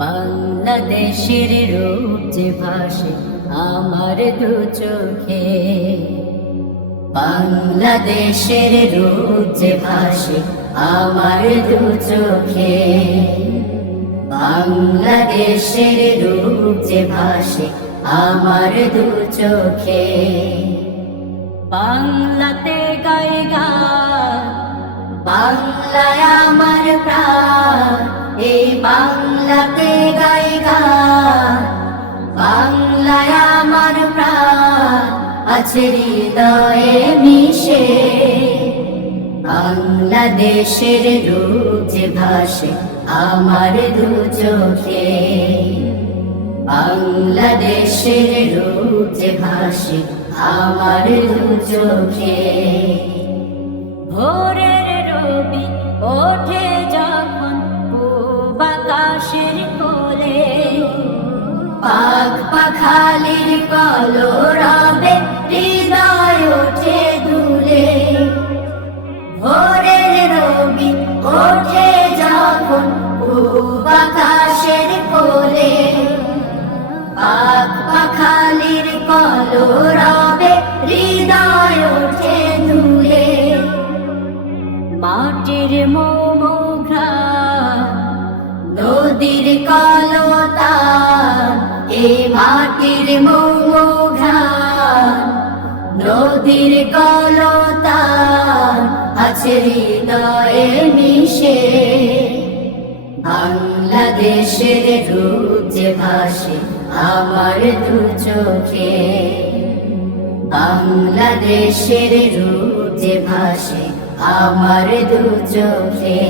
বাংলাদেশের রূপ যে ভাসে আমার দু চোখে, বাংলাদেশের রূপ যে ভাসে আমার দু চোখে, বাংলাদেশের রূপ যে ভাসে আমার দু চোখে। বাংলাতে গাই গান, বাংলায় আমার প্রাণ, এই বাংলাতে গাই গান, বাংলায় আমার প্রাণ আছে হৃদয়ে মিশে। বাংলাদেশের রূপ যে ভাসে আমার দু চোখে, বাংলাদেশের রূপ যে ভাসে আমার দু চোখে। ভোরের রবি ওঠে যখন পূব আকাশের কোলে, পাখ পাখালির কলরবে হৃদয় ওঠে দুলে। ভোরের রবি ওঠে যখন পূব আকাশের কোলে, পাখ পাখালির কলরবে হৃদয় ওঠে দুলে। মাটির মোমঘ্রাণ, নদীর কলতান, এই মাটির মোমঘ্রাণ, নদীর কলতান আছে হৃদয়ে মিশে। বাংলাদেশের রূপ যে ভাসে আমার দু চোখে, বাংলাদেশের রূপ যে ভাসে আমার দু চোখে।